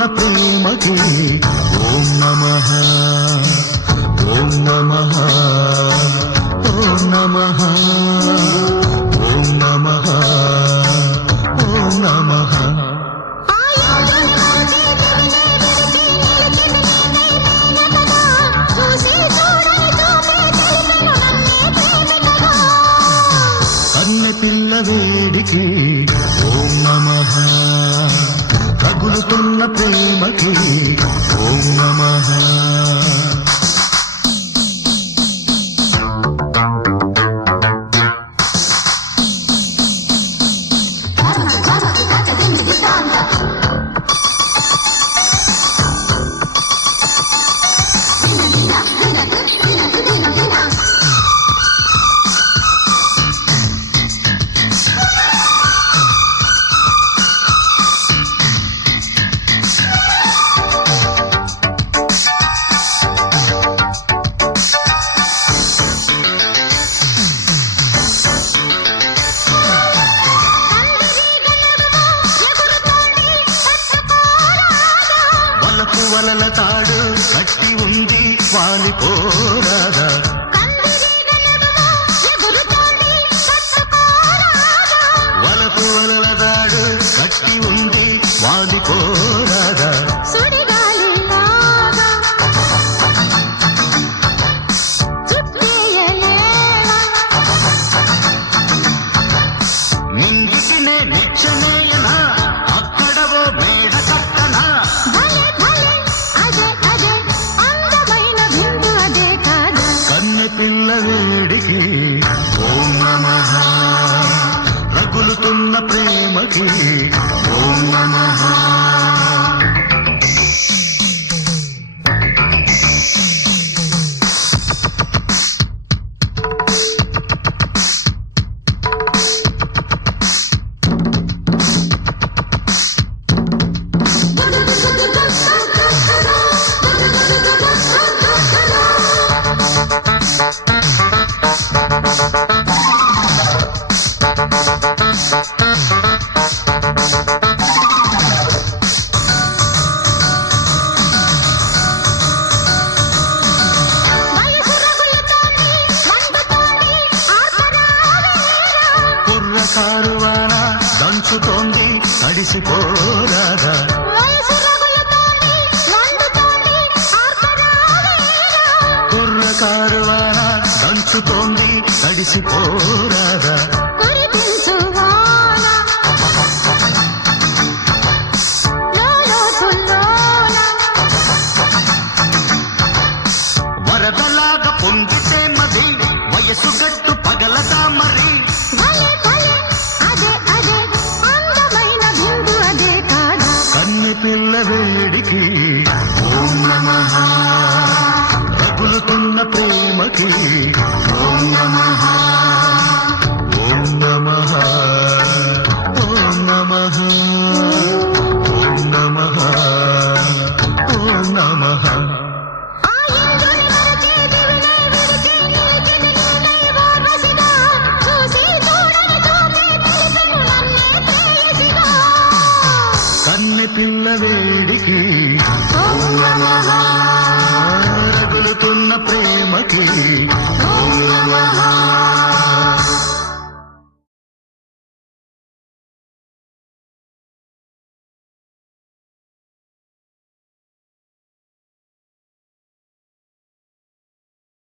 రగులుతున్న ప్రేమకి ఓం నమః ఓం నమః ఓం నమః ఓం నమః ఓం నమః. కన్నె పిల్ల వేడికి ఓం నమః రగులుతున్న ప్రేమకి ఓం నమః. వలల తాడు కట్టి ఉంది వాలిపోరాదా వలపు వలల తాడు కట్టి ఉంది వాలిపోరాదా నింగికినే నిచ్చనేయనా అక్కడవో మేడ కట్టనా పిల్ల వేడికి ఓం నమః రగులుతున్న ప్రేమకి ఓం నమః. కారువాన దంచుతోంది తడిసిపోరాదా కుర్ర కారువాన దంచుతోంది తడిసిపోరాదా